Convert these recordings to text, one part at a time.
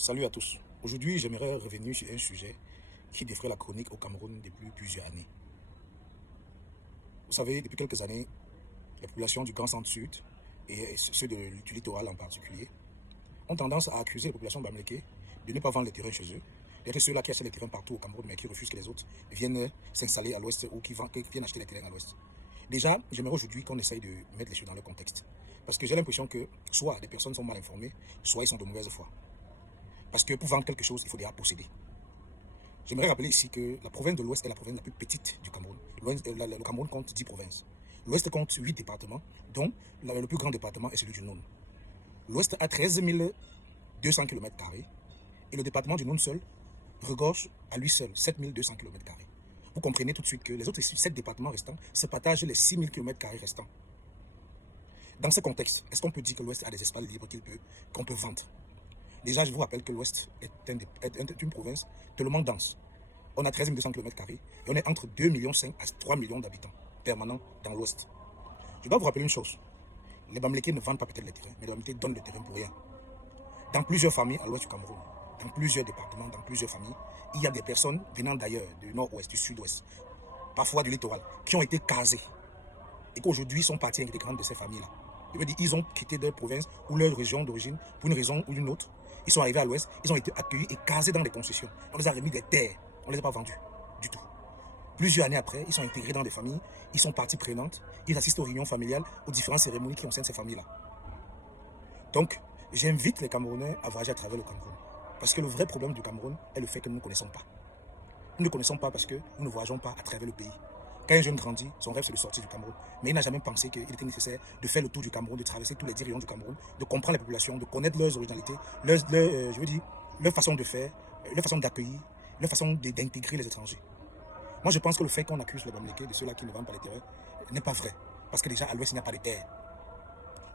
Salut à tous. Aujourd'hui, j'aimerais revenir sur un sujet qui défraie la chronique au Cameroun depuis plusieurs années. Vous savez, depuis quelques années, les populations du Grand Centre-Sud et ceux du littoral en particulier ont tendance à accuser les populations bamileke de ne pas vendre les terrains chez eux, d'être ceux-là qui achètent les terrains partout au Cameroun mais qui refusent que les autres viennent s'installer à l'ouest ou qui viennent acheter les terrains à l'ouest. Déjà, j'aimerais aujourd'hui qu'on essaye de mettre les choses dans le contexte. Parce que j'ai l'impression que soit des personnes sont mal informées, soit ils sont de mauvaise foi. Parce que pour vendre quelque chose, il faut déjà posséder. J'aimerais rappeler ici que la province de l'Ouest est la province la plus petite du Cameroun. Le Cameroun compte 10 provinces. L'Ouest compte 8 départements, dont le plus grand département est celui du Noun. L'Ouest a 13 200 km² et le département du Noun seul regorge à lui seul 7 200 km². Vous comprenez tout de suite que les autres 7 départements restants se partagent les 6 000 km² restants. Dans ce contexte, est-ce qu'on peut dire que l'Ouest a des espaces libres qu'on peut vendre? Déjà, je vous rappelle que l'Ouest est une province tellement dense. On a 13 200 km² et on est entre 2,5 millions à 3 millions d'habitants permanents dans l'Ouest. Je dois vous rappeler une chose. Les Bamileke ne vendent pas peut-être les terrains, mais les Bamileke donnent le terrain pour rien. Dans plusieurs familles à l'ouest du Cameroun, dans plusieurs départements, dans plusieurs familles, il y a des personnes venant d'ailleurs, du nord-ouest, du sud-ouest, parfois du littoral, qui ont été casées et qu'aujourd'hui sont partis intégrants de ces familles-là. Je veux dire, ils ont quitté leur province ou leur région d'origine pour une raison ou une autre. Ils sont arrivés à l'ouest, ils ont été accueillis et casés dans des concessions. On les a remis des terres, on ne les a pas vendus du tout. Plusieurs années après, ils sont intégrés dans des familles, ils sont parties prenantes, ils assistent aux réunions familiales, aux différentes cérémonies qui concernent ces familles-là. Donc, j'invite les Camerounais à voyager à travers le Cameroun. Parce que le vrai problème du Cameroun est le fait que nous ne connaissons pas. Nous ne connaissons pas parce que nous ne voyageons pas à travers le pays. Quand un jeune grandit, son rêve c'est de sortir du Cameroun. Mais il n'a jamais pensé qu'il était nécessaire de faire le tour du Cameroun, de traverser tous les 10 régions du Cameroun, de comprendre les populations, de connaître leurs originalités, leur façon de faire, leur façon d'accueillir, leur façon d'intégrer les étrangers. Moi je pense que le fait qu'on accuse les Bamileke de ceux-là qui ne vendent pas les terrains n'est pas vrai. Parce que déjà à l'ouest il n'y a pas de terre.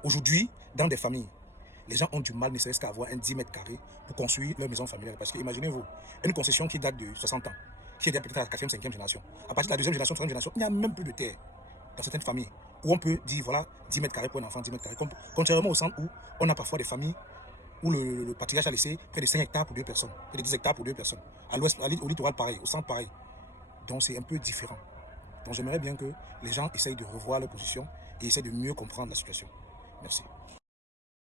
Aujourd'hui, dans des familles, les gens ont du mal ne serait-ce qu'à avoir un 10 m² pour construire leur maison familiale. Parce que imaginez-vous, une concession qui date de 60 ans, qui est peut-être à la 4e, 5e génération. À partir de la 2e génération, 3e génération, il n'y a même plus de terre dans certaines familles. Où on peut dire, voilà, 10 m² pour un enfant, 10 m². Contrairement au centre où on a parfois des familles où le patriarche a laissé près de 5 hectares pour 2 personnes, près de 10 hectares pour 2 personnes. À l'ouest, au littoral pareil, au centre pareil. Donc c'est un peu différent. Donc j'aimerais bien que les gens essayent de revoir leur position et essayent de mieux comprendre la situation. Merci.